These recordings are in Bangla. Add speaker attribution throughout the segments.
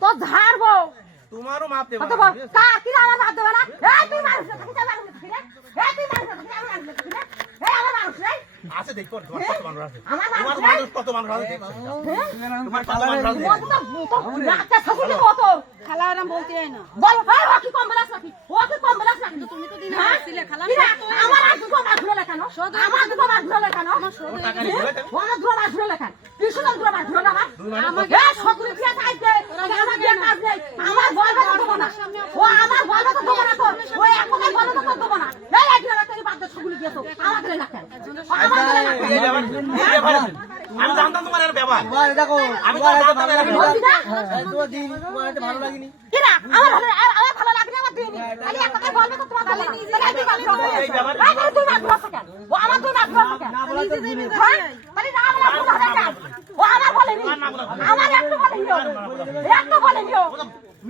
Speaker 1: তো ঝাড়বো
Speaker 2: তোমারও মাপ দেবো
Speaker 1: কত বল কার কি আমার বাদ দেবে না? এই তুই মানুষ না তুই মানুষ না এই তুই মানুষ না তুই আমার মানুষ না এই আমার মানুষ রে
Speaker 2: আছে দেখো তোমার কত মানুষ আছে?
Speaker 1: আমার
Speaker 2: তোমার
Speaker 1: মানুষ
Speaker 2: মানুষ কত মানুষ আছে? তোমার কত মানুষ আছে?
Speaker 1: তো তো রাতে সকুলে কত
Speaker 3: খালা এরম বলতে হয় না।
Speaker 1: বল ভাই ও কি কম বেলাস নাকি? ও কি কম বেলাস নাকি?
Speaker 3: তুমি তো দিনে
Speaker 1: হ্যাঁ?
Speaker 3: আসছিলে খালা।
Speaker 1: আমার আর দুটো মাছ ধরে লেখানো আমার দুটো মাছ ধরে লেখানো। আমার দুটো মাছ ধরে লেখান কৃষ্ণ দুটো মাছ ধরে আমার? সকুলে দিয়ে আমার বলবে তো দেবো না। ও আমার বলবে তো দেবো না তো ও এক কথা তো দেবো না। এই এক টাকা তেরি বাদ সকুলে দিয়ে তো আমাদের লেখান আমাদের
Speaker 2: এই ব্যাপার আছে। আমি জানতাম তোমার এর ব্যাপার। আমি তো জানতাম এর ব্যাপার।
Speaker 4: ভালো লাগেনি।
Speaker 1: কিরা? আমার ভালো আমার ভালো লাগে আমার দিইনি। খালি এক বলবে তো তোমার ভালো নিজে
Speaker 2: এই ব্যাপার-
Speaker 1: ধরছ কেন? ও আমার তুই মাছ
Speaker 4: না বলা তো ভুল।
Speaker 1: হ্যাঁ তাহলে না বলা তো ধরে কেন ও আমার বলেনি আমার একটু বলেনি ও একটু বলেনি ও
Speaker 2: মুই আদু তিন মুই আদু তিন কঠিন
Speaker 1: এই তো মসজিদে তো পারবি আমার একটু বলেনি ও কত বনা
Speaker 2: মসজিদে যাব মসজিদে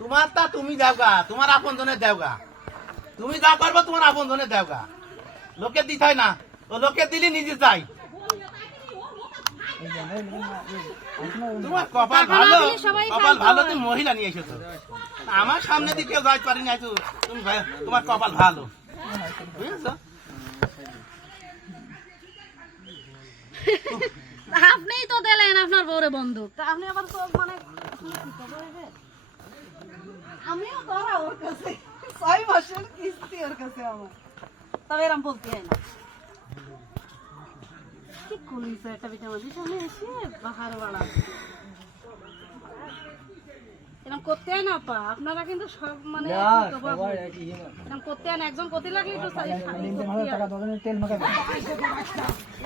Speaker 2: তোমার তা তুমি দেওগা তোমার আপন জনের দেওগা। তুমি যা পারবা তোমার আপন জনের দেওগা। লোকে দিতে হয় না ও লোকে দিলে নিজে চাই। তোমার কপাল ভালো কপাল ভালো তুমি মহিলা নিয়ে এসেছ। আমার সামনে দিয়ে কেউ যাইতে পারিনি তুমি তোমার কপাল ভালো। বুঝেছ?
Speaker 3: আপনার বউরে তা আপনি আবার তো মানে আমিও ধরা ওর কাছে। ছয় মাসের কিস্তি ওর কাছে আমার। তবে এরম বলতে হয় না। কি করিস একটা বিটা মাঝে সামনে এসে বাহার বাড়া এরকম করতে হয় না আপা। আপনারা কিন্তু সব মানে। এরকম করতে হয় না। একজন করতে লাগলে একটু।
Speaker 4: তেল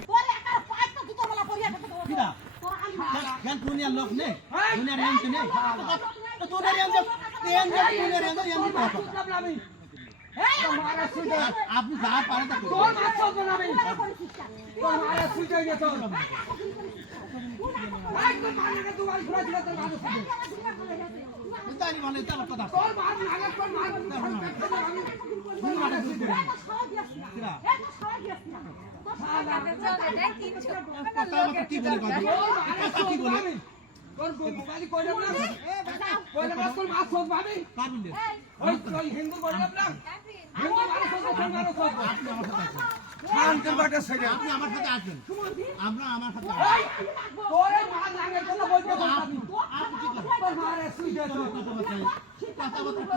Speaker 1: তোর একটা পাঁচ তো দুটো বেলা পড়িয়া গেছে তো।
Speaker 2: কেন দুনিয়ার লোক নেই দুনিয়ার এমন নেই দুনিয়ার এমন দুনিয়ার এমন আপনি যা পারেন তা করুন। তাই মানে তার কথা কথা আমাকে কি বলে কথা কথা কি বলে পারবেন না। আপনি আমার আমরা সাথে? কথাবার্তা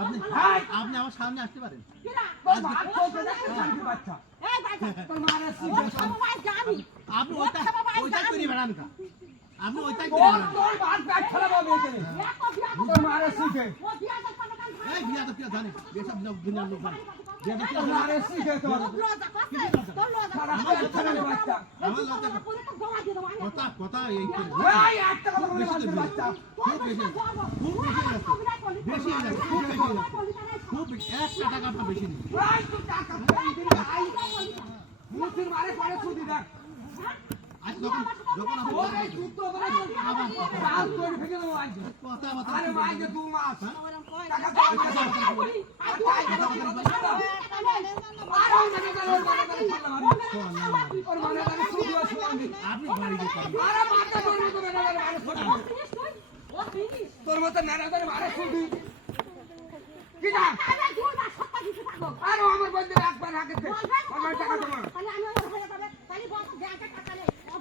Speaker 2: আপনি আপনি আমার সামনে আসতে পারেন। আপনি ওইটা ওইটাই করি বেড়ান কা আপনি ওইটাই করে বেড়ান এই বিয়া তো কেউ জানে এসব লোক দুনিয়ার লোক জানে। বিয়া তো কেউ জানে। আমার লজ্জা করে। কথা কথা এই করে খুব বেশি
Speaker 4: তোর মতো করে মারে শুধু কি না আরও আমার বন্ধু একবার হাতে আমার টাকা তোমার।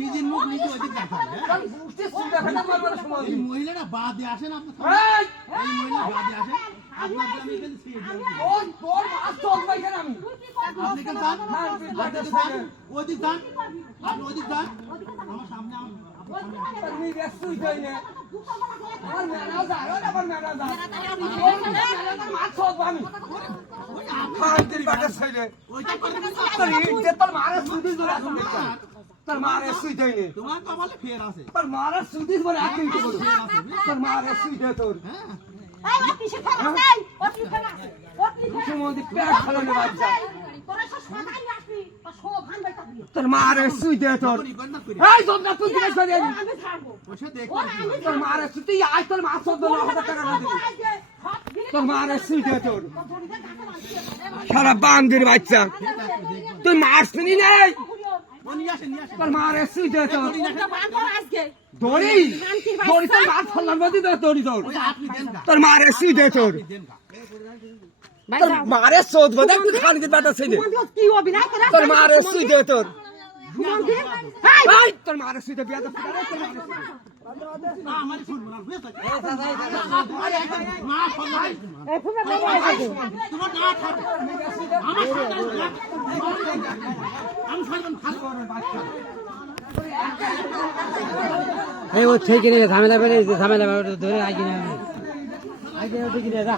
Speaker 2: নিজের মুখ বাদে আসেন আপনার আপনি ওদিকে সামনে
Speaker 4: তোর মারে সুই দে তোর। মারে সুই দিস বলে তোর মারে সুই দে তোর
Speaker 1: তোরা
Speaker 4: মারে সুই দে তোর তোর মারে সুই তুই আজ তোর মাছ চোদ্দ ন হাজার টাকা না দিবি। তোর মারে সুই দে তোর সারা বান্দির বাচ্চা। তুই মাছ কিনি নেই? তোর মারে সুই দে তোর দড়ি দড়ি তোর মাছ ফেলার দড়ি তোর মারে সুই দে তোর মারে তুই বেটা মারে তোর মারে সুই দে বিয়া
Speaker 1: এই
Speaker 5: ও থেকে নিয়ে ঝামেলা বেড়ে ঝামেলা ধরে আগে না। আগে ওটা কিনে যা।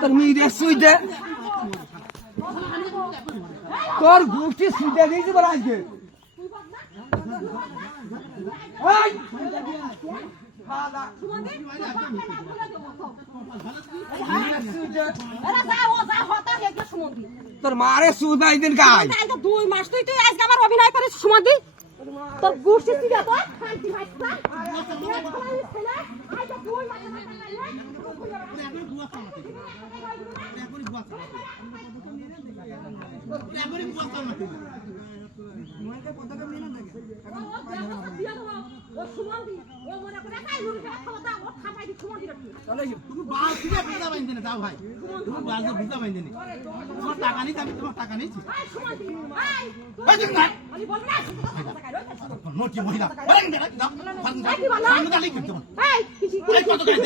Speaker 4: তোর মিরে সুই দে। তোর গোষ্ঠী সুই দে দিয়েছি বলে আজকে। তোর মারে সুদ নাই দিন গাই
Speaker 1: দুই মাস তুই তুই আজকে আমার অভিনয় করিস সুমন্দি তোর গোষ্ঠী ছিল তো শান্তি মাস
Speaker 2: এখনই বুয়া চালাতে এখনই বুয়া চালাতে টাকা নিতে আমি তোমার টাকা নিয়েছি।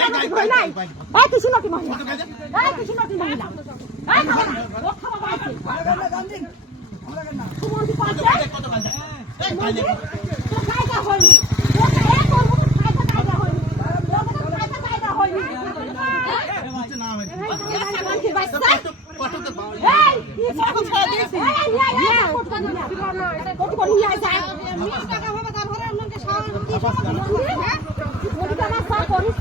Speaker 2: কত গায়ে দেয় গায়ে গায়ে গায়ে কত গায়ে দেয় কত গায়ে দেয় কত গায়ে দেয় এই গায়ে দেয় বুঝতে না হয় কত কত তো বাল
Speaker 1: করিস